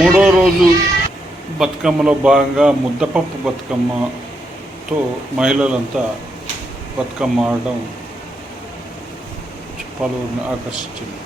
మూడో రోజు బతుకమ్మలో భాగంగా ముద్దపప్పు బతుకమ్మతో మహిళలంతా బతుకమ్మ ఆడడం పలువురిని ఆకర్షించింది.